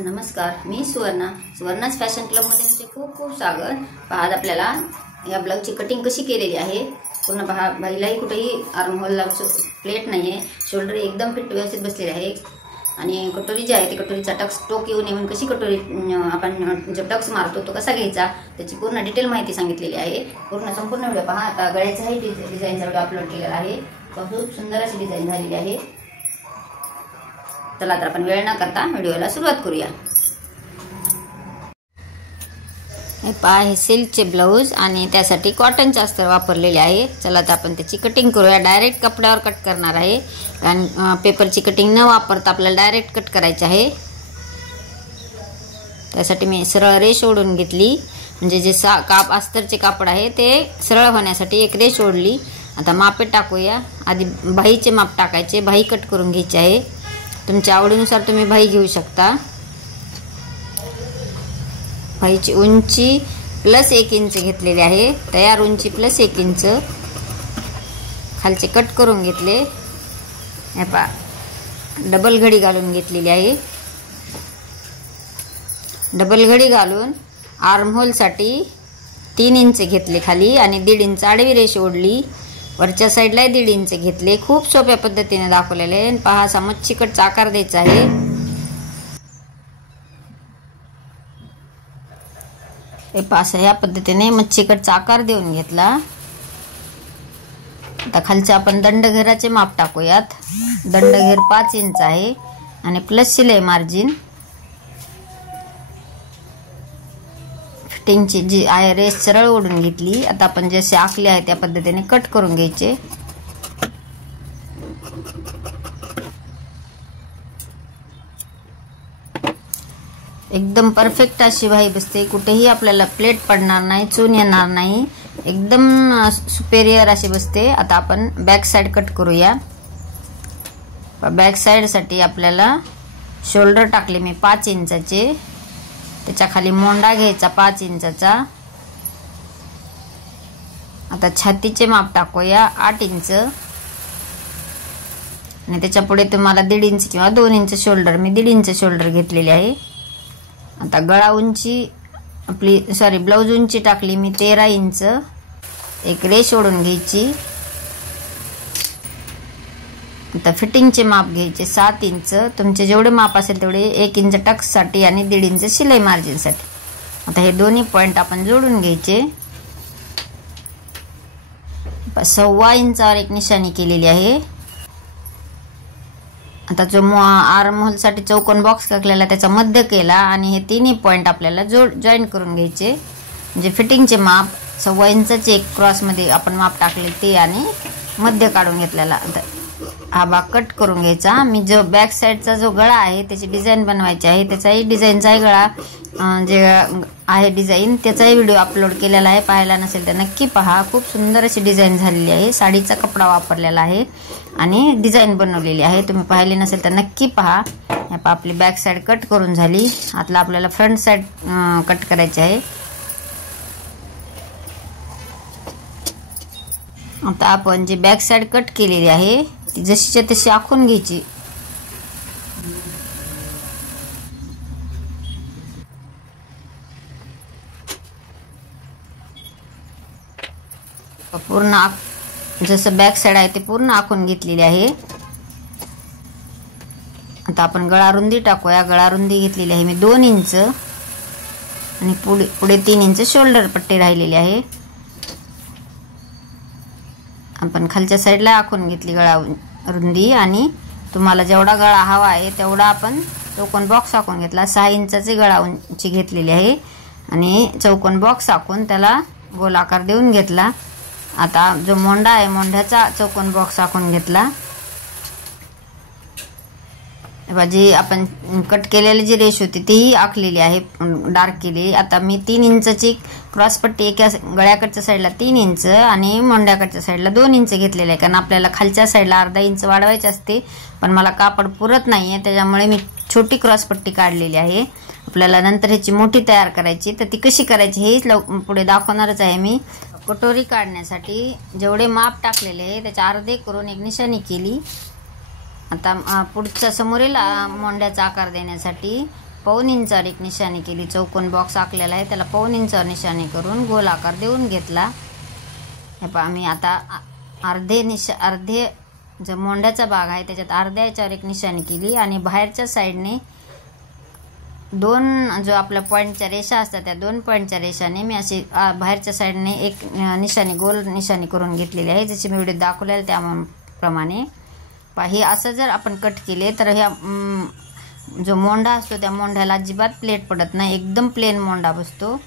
नमस्कार, मी सुवर्णाच फॅशन क्लबमध्ये तुमचे खूप खूप स्वागत। आज आपल्याला या ब्लाऊजची कटिंग कशी केलेली आहे, पूर्ण बाईलाही कुठेही आर्महोलला प्लेट नाही आहे, शोल्डर एकदम फिट व्यवस्थित बसलेले आहे आणि कटोरी जी आहे ती कटोरीचा टक्स येऊ नये म्हणून कशी कटोरी आपण जो टक्स मारतो तो कसा घ्यायचा त्याची पूर्ण डिटेल माहिती सांगितलेली आहे। संपूर्ण व्हिडिओ पहा। आता गळ्याचाही डिझाईनचा व्हिडिओ अपलोड केलेला आहे, खूप सुंदर अशी डिझाईन झालेली आहे। चला तर आपण वेळ न करता व्हिडिओला सुरुवात करूया। हे पहा, हे सिल्कचे ब्लाऊज आणि त्यासाठी कॉटनचे अस्तर वापरलेले आहे। चला तर आपण त्याची कटिंग करूया। डायरेक्ट कपड्यावर कट करणार आहे आणि पेपरची कटिंग न वापरता आपल्याला डायरेक्ट कट करायचे आहे। त्यासाठी मी सरळ रेष ओढून घेतली, म्हणजे जे अस्तरचे कापड आहे ते सरळ होण्यासाठी एक रेष ओढली। आता मापे टाकूया। आधी बाहीचे माप टाकायचे, बाही कट करून घ्यायची आहे। तुमच्या आवडीनुसार तुम्ही बाही घेऊ शकता। बाहीची उंची प्लस 1 इंच घेतलेली आहे, तयार उंची प्लस 1 इंच खालचे कट करून घेतले। हे पहा, डबल घडी घालून घेतलेली आहे। डबल घडी घालून आर्महोलसाठी 3 इंच घेतले खाली आणि 1.5 इंच आडवी रेष ओढली। वरच्या साईडला 1.5 इंच घेतले। खूप सोप्या पद्धतीने दाखवलेले आहे। पहा, असा मच्छी कटचा आकार द्यायचा आहे। हे पास या पद्धतीने मच्छी कटचा आकार देऊन घेतला। आता खालचे आपण दंडघेराचे माप टाकूयात। दंडघेर 5 इंच आहे आणि प्लस शिलाई मार्जिन। फिटिंगची जी आहे रेष सरळ ओढून घेतली। आता आपण जसे आखले आहे त्या पद्धतीने कट करून घ्यायचे। एकदम परफेक्ट अशी बाही बसते, कुठेही आपल्याला प्लेट पडणार नाही, चून येणार नाही, एकदम सुपेरियर अशी बसते। आता आपण बॅक साइड कट करूया। बॅक साइड साठी आपल्याला शोल्डर टाकले मी 5 इंचाचे, त्याच्या खाली मोंडा घ्यायचा 5 इंचाचा। आता छातीचे माप टाकूया 8 इंच आणि त्याच्या पुढे तुम्हाला 1.5 इंच किंवा 2 इंच शोल्डर, मी 1.5 इंच शोल्डर घेतलेले आहे। आता गळा उंची ब्लाऊज उंची टाकली मी 13 इंच, एक रेष ओढून घ्यायची। आता फिटिंगचे माप घ्यायचे 7 इंच, तुमचे जेवढे माप असेल तेवढे 1 इंच टक्स साठी आणि 1.5 इंच शिलाई मार्जिन साठी। आता हे दोन्ही पॉइंट आपण जोडून घ्यायचे। 1.25 इंचावर एक निशाणी केलेली आहे। आता जो आर्महोल साठी चौकोन बॉक्स टाकलेला त्याचा मध्य केला आणि हे तिन्ही पॉइंट आपल्याला जॉईन करून घ्यायचे। म्हणजे फिटिंगचे माप 1.25 इंचाचे एक क्रॉस मध्ये आपण माप टाकले ते आणि मध्य काढून घेतलेला। हा भाग कट करून घ्यायचा। मी जो बॅक साइडचा जो गळा आहे त्याची डिझाईन बनवायची आहे, त्याचाही डिझाईनचा गळा जे आहे डिझाईन त्याचाही व्हिडिओ अपलोड केलेला आहे, पाहायला नसेल तर नक्की पहा। खूप सुंदर अशी डिझाईन झालेली आहे, साडीचा कपडा वापरलेला आहे आणि डिझाईन बनवलेली आहे। तुम्ही पाहिले नसेल तर नक्की पहा। आपली बॅक साइड कट करून झाली। आता आपल्याला फ्रंट साइड कट करायची आहे। आता आपण जी बॅक साइड कट केलेली आहे ती जशीच्या तशी आखून घ्यायची। पूर्ण जसं बॅक साइड आहे ते पूर्ण आखून घेतलेली आहे। आता आपण गळा रुंदी टाकूया। गळा रुंदी घेतलेली आहे मी 2 इंच आणि पुढे 3 इंच शोल्डर पट्टी राहिलेली आहे। आपण खालच्या साईडला आखून घेतली गळा रुंदी आणि तुम्हाला जेवढा गळा हवा आहे तेवढा आपण चौकोन बॉक्स आखून घेतला। 6 इंचाची गळा उंची घेतलेली आहे आणि चौकोन बॉक्स आखून त्याला गोल आकार देऊन घेतला। आता जो मोंडा आहे मोंढ्याचा चौकोन बॉक्स आखून घेतला। जी आपण कट केलेली जी रेष होती तीही आखलेली आहे, डार्क केली। आता मी 3 इंचाची क्रॉस पट्टी एका गळ्याकडच्या साईडला 3 इंच आणि मोंढ्याकडच्या साईडला 2 इंच घेतलेले आहे, कारण आपल्याला खालच्या साईडला अर्धा इंच वाढवायचे असते, पण मला कापड पुरत नाहीये त्याच्यामुळे मी छोटी क्रॉस पट्टी काढलेली आहे। आपल्याला नंतर ह्याची मोठी तयार करायची, तर ती कशी करायची हे पुढे दाखवणारच आहे मी। कटोरी काढण्यासाठी जेवढे माप टाकलेले आहे त्याच्या अर्धे करून एक निशाणी केली। आता पुढच्या समोरील मोंड्याचा आकार देण्यासाठी पाऊण इंचावर एक निशाणी केली. चौकोन बॉक्स आखलेला आहे त्याला पाऊण इंचावर निशाणी करून गोल आकार देऊन घेतला. हे पहा मी आता अर्धे जो मोंड्याचा भाग आहे त्याच्यात अर्ध्या याच्यावर एक निशाणी केली आणि बाहेरच्या साईडने दोन जो आपल्या पॉईंटच्या रेषा असतात त्या 2 पॉईंटच्या रेषाने मी अशी बाहेरच्या साईडने एक निशाणी गोल निशाणी करून घेतलेली आहे. जशी मी व्हिडिओ दाखवलेला त्याप्रमाणे पहा. हे असं जर आपण कट केले तर ह्या जो मोंडा असतो त्या मोंढ्याला अजिबात प्लेट पडत नाही, एकदम प्लेन मोंडा बसतो.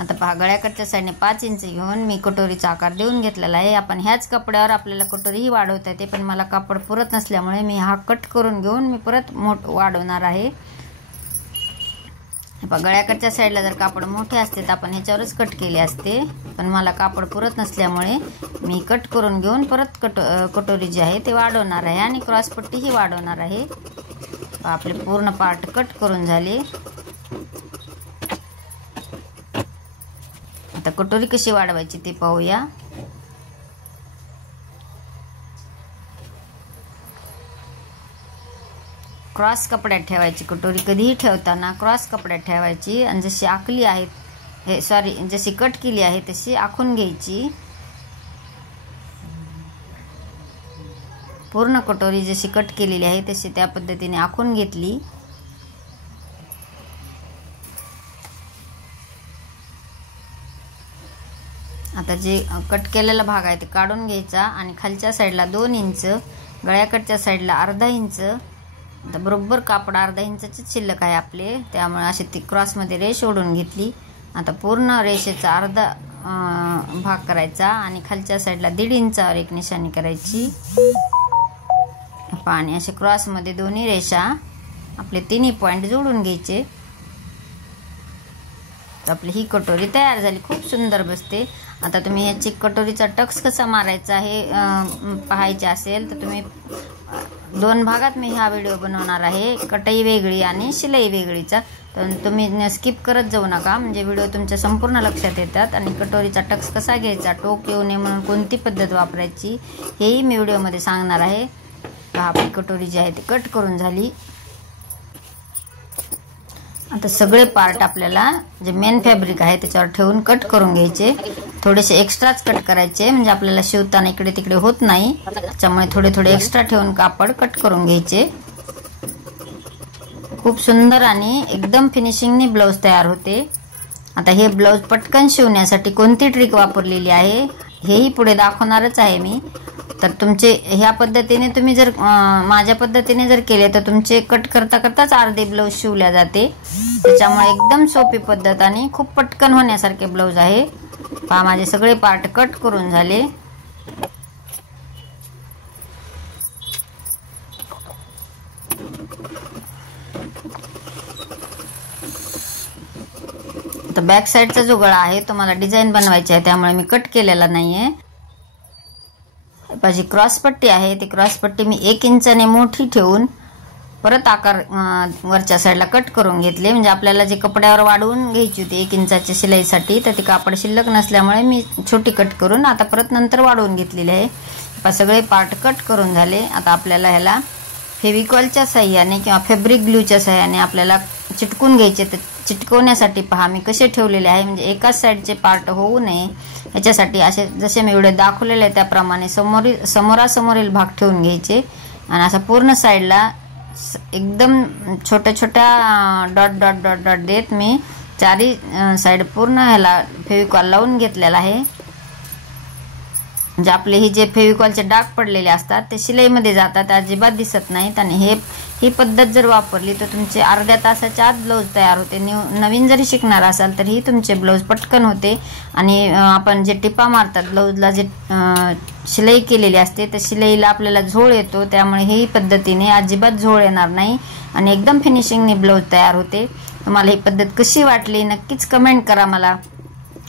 आता पहा गळ्याकडच्या साईडने 5 इंच घेऊन मी कटोरीचा आकार देऊन घेतलेला आहे. आपण ह्याच कपड्यावर आपल्याला कटोरीही वाढवता येते, पण मला कापड पुरत नसल्यामुळे मी हा कट करून घेऊन मी परत वाढवणार आहे. गळ्याकडच्या साईडला जर कापड मोठे असते तर आपण ह्याच्यावरच कट केले असते, पण मला कापड पुरत नसल्यामुळे मी कट करून घेऊन परत कटोरी जी आहे ते वाढवणार आहे आणि क्रॉस पट्टीही वाढवणार आहे. आपले पूर्ण पार्ट कट करून झाले. आता कटोरी कशी वाढवायची ते पाहूया. क्रॉस कपड्यात ठेवायची कटोरी, कधीही ठेवताना क्रॉस कपड्यात ठेवायची आणि जशी आखली आहे जशी कट केली आहे तशी आखून घ्यायची. पूर्ण कटोरी जशी कट केलेली आहे तशी त्या पद्धतीने आखून घेतली. आता जे कट केलेला भाग आहे ते काढून घ्यायचा आणि खालच्या साईडला 2 इंच, गळ्याकडच्या साईडला अर्धा इंच. आता बरोबर कापड अर्धा इंचाचीच शिल्लक आहे आपले, त्यामुळे अशी ती क्रॉसमध्ये रेष ओढून घेतली. आता पूर्ण रेषेचा अर्धा भाग करायचा आणि खालच्या साईडला 1.5 इंचावर एक निशाणी करायची. आणि असे क्रॉसमध्ये दोन्ही रेषा आपले तिन्ही पॉईंट जोडून घ्यायचे. तर आपली ही कटोरी तयार झाली, खूप सुंदर बसते. आता तुम्ही ह्याची कटोरीचा टक्स कसा मारायचा हे पाहायचे असेल तर तुम्ही 2 भागात मी हा व्हिडिओ बनवणार आहे, कटाई वेगळी आणि शिलाई वेगळीचा. तर तुम्ही स्किप करत जाऊ नका, म्हणजे व्हिडिओ तुमच्या संपूर्ण लक्षात येतात. आणि कटोरीचा टक्स कसा घ्यायचा, टोक येऊ नये म्हणून कोणती पद्धत वापरायची हेही मी व्हिडिओमध्ये सांगणार आहे. आपली कटोरी जी आहे ती कट करून झाली. आता सगळे पार्ट आपल्याला जे मेन फॅब्रिक आहे त्याच्यावर ठेवून कट करून घ्यायचे. थोडेसे एक्स्ट्राच कट करायचे, म्हणजे आपल्याला शिवताना इकडे तिकडे होत नाही, त्याच्यामुळे थोडे थोडे एक्स्ट्रा ठेवून कापड कट करून घ्यायचे. खूप सुंदर आणि एकदम फिनिशिंगने ब्लाउज तयार होते. आता हे ब्लाउज पटकन शिवण्यासाठी कोणती ट्रिक वापरलेली आहे हेही पुढे दाखवणारच आहे मी. तर तुमचे ह्या पद्धतीने तुम्ही जर माझ्या पद्धतीने जर केले तर तुमचे कट करता करताच अर्धे ब्लाउज शिवल्या जाते. त्याच्यामुळे एकदम सोपी पद्धत आणि खूप पटकन होण्यासारखे ब्लाउज आहे. पहा माझे सगळे पार्ट कट करून झाले. तर बॅक साईडचा जो गळा आहे तो मला डिझाईन बनवायची आहे, त्यामुळे मी कट केलेला नाहीये. माझी क्रॉस पट्टी आहे ती क्रॉस पट्टी मी 1 इंचाने मोठी ठेवून परत आकार वरच्या साईडला कट करून घेतले. म्हणजे आपल्याला जे कपड्यावर वाढवून घ्यायची होती 1 इंचाच्या शिलाईसाठी, तर ती कापड शिल्लक नसल्यामुळे मी छोटी कट करून आता परत नंतर वाढवून घेतलेली आहे. सगळे पार्ट कट करून झाले. आता आपल्याला ह्याला फेविकॉलच्या साह्याने किंवा फॅब्रिक ग्लूच्या साह्याने आपल्याला चिटकून घ्यायचे. तर चिटकवण्यासाठी पहा मी कसे ठेवलेले आहे, म्हणजे एकाच साईडचे पार्ट होऊ नये याच्यासाठी असे जसे मी व्हिडिओ दाखवलेले आहे त्याप्रमाणे समोरासमोरील भाग ठेवून घ्यायचे आणि असा पूर्ण साईडला एकदम छोट्या छोट्या डॉट डॉट डॉट डॉट देत मी चारी साईड पूर्ण ह्याला फेविकॉल लावून घेतलेला आहे. म्हणजे आपले ही जे फेविकॉलचे डाग पडलेले असतात ते शिलाईमध्ये जातात, अजिबात दिसत नाहीत. आणि ही पद्धत जर वापरली तर तुमचे अर्ध्या तासाच्या आत ब्लाऊज तयार होते. नवीन जरी शिकणार असाल तरीही तुमचे ब्लाऊज पटकन होते. आणि आपण जे टिपा मारतात ब्लाऊजला जे शिलाई केलेली असते त्या शिलाईला आपल्याला झोळ येतो, त्यामुळे ही पद्धतीने अजिबात झोळ येणार नाही आणि एकदम फिनिशिंगने ब्लाऊज तयार होते. तुम्हाला ही पद्धत कशी वाटली नक्कीच कमेंट करा मला,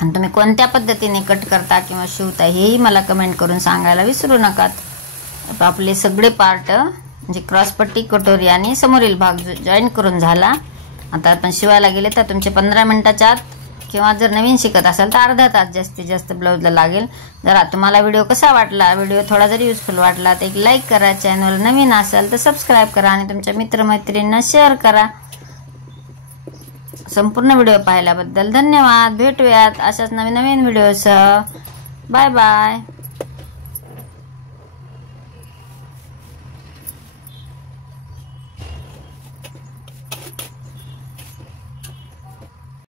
आणि तुम्ही कोणत्या पद्धतीने कट करता किंवा शिवता हेही मला कमेंट करून सांगायला विसरू नका. आपले सगळे पार्ट म्हणजे क्रॉसपट्टी, कटोरी आणि समोरील भाग जॉईन करून झाला. आता आपण शिवायला गेले तर तुमचे 15 मिनिटाच्या आत किंवा जर नवीन शिकत असाल तर अर्धा तास जास्तीत जास्त ब्लाऊजला लागेल. जर तुम्हाला व्हिडिओ कसा वाटला, व्हिडिओ थोडा जरी युजफुल वाटला तर एक लाईक करा, चॅनल नवीन असेल तर सबस्क्राईब करा आणि तुमच्या मित्रमैत्रिणींना शेअर करा. संपूर्ण व्हिडिओ पाहिल्याबद्दल धन्यवाद. भेटूयात अशाच नवीन नवीन व्हिडिओसह. Bye bye.